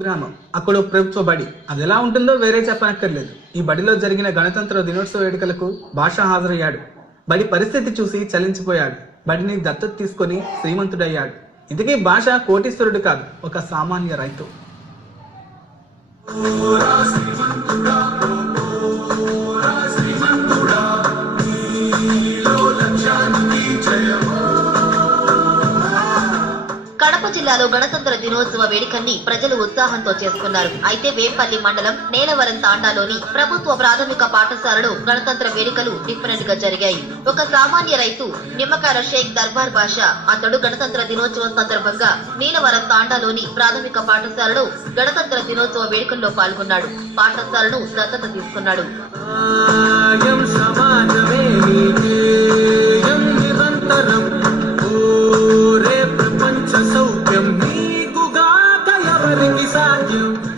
గ్రామం అక్కడ ప్రభుత్వ బడి అది ఎలా ఉంటుందో వేరే చెప్పనక్కర్లేదు. ఈ బడిలో జరిగిన గణతంత్ర దినోత్సవ వేడుకలకు భాష హాజరయ్యాడు. బడి పరిస్థితి చూసి చలించిపోయాడు. బడిని దత్తత తీసుకొని శ్రీమంతుడయ్యాడు. ఇందుకే భాష కోటీశ్వరుడు కాదు, ఒక సామాన్య రైతు. కడప జిల్లాలో గణతంత్ర దినోత్సవ వేడుకల్ని ప్రజలు ఉత్సాహంతో చేసుకున్నారు. అయితే వేంపల్లి మండలం నేలవరం తాండాలోని ప్రభుత్వ ప్రాథమిక పాఠశాలలో గణతంత్ర వేడుకలు డిఫరెంట్ గా జరిగాయి. ఒక సామాన్య రైతు నిమ్మకాయల షేక్ దర్బార్ బాషా అతడు గణతంత్ర దినోత్సవం సందర్భంగా నీలవరం తాండాలోని ప్రాథమిక పాఠశాలలో గణతంత్ర దినోత్సవ వేడుకల్లో పాల్గొన్నాడు. పాఠశాలను దత్తత తీసుకున్నాడు.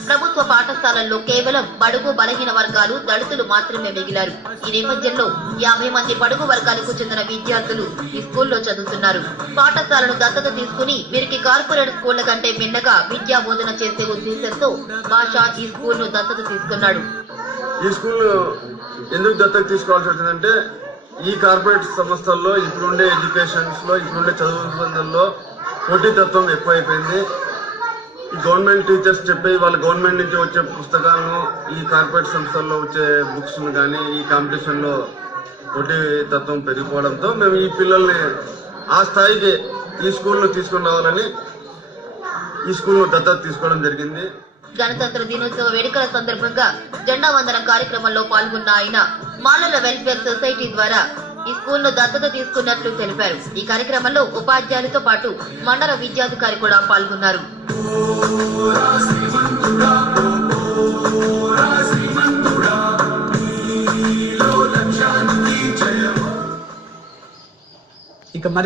ప్రభుత్వ పాఠశాలల్లో కేవలం బడుగు బలహీన వర్గాలు, దళితులు మాత్రమే మిగిలారు. ఈ నేపథ్యంలో 50 మంది బడుగు వర్గాలకు చెందిన విద్యార్థులు ఈ స్కూల్లో చదువుతున్నారు. పాఠశాలను దత్తత తీసుకుని వీరికి కార్పొరేట్ స్కూళ్ల కంటే భిన్నగా విద్యా బోధన చేసే ఉద్దేశంతో భాష ఈ స్కూల్ ను దత్తత తీసుకున్నాడు. ఈ స్కూల్ ఎందుకు దత్తత తీసుకోవాల్సి వచ్చిందంటే, ఈ కార్పొరేట్ సంస్థల్లో ఇప్పుడుండే ఎడ్యుకేషన్స్ లో, ఇప్పుడుండే చదువుల్లో పోటీతత్వం ఎక్కువైపోయింది. ఈ గవర్నమెంట్ టీచర్స్ చెప్పి వాళ్ళ గవర్నమెంట్ నుంచి వచ్చే పుస్తకాలను ఈ కార్పొరేట్ సంస్థల్లో వచ్చే బుక్స్ కానీ ఈ కాంపిటీషన్లో పోటీతత్వం పెరిగిపోవడంతో మేము ఈ పిల్లల్ని ఆ స్థాయికి ఈ స్కూల్ను తీసుకుని రావాలని ఈ స్కూల్ను దత్తత తీసుకోవడం జరిగింది. గణతంత్ర దినోత్సవ వేడుకల సందర్భంగా జెండా వందనం కార్యక్రమంలో పాల్గొన్న ఆయన మాలల వెల్ఫేర్ సొసైటీ ద్వారా ఈ స్కూల్ ను దత్తత తీసుకున్నట్లు తెలిపారు. ఈ కార్యక్రమంలో ఉపాధ్యాయులతో పాటు మండల విద్యాధికారి కూడా పాల్గొన్నారు.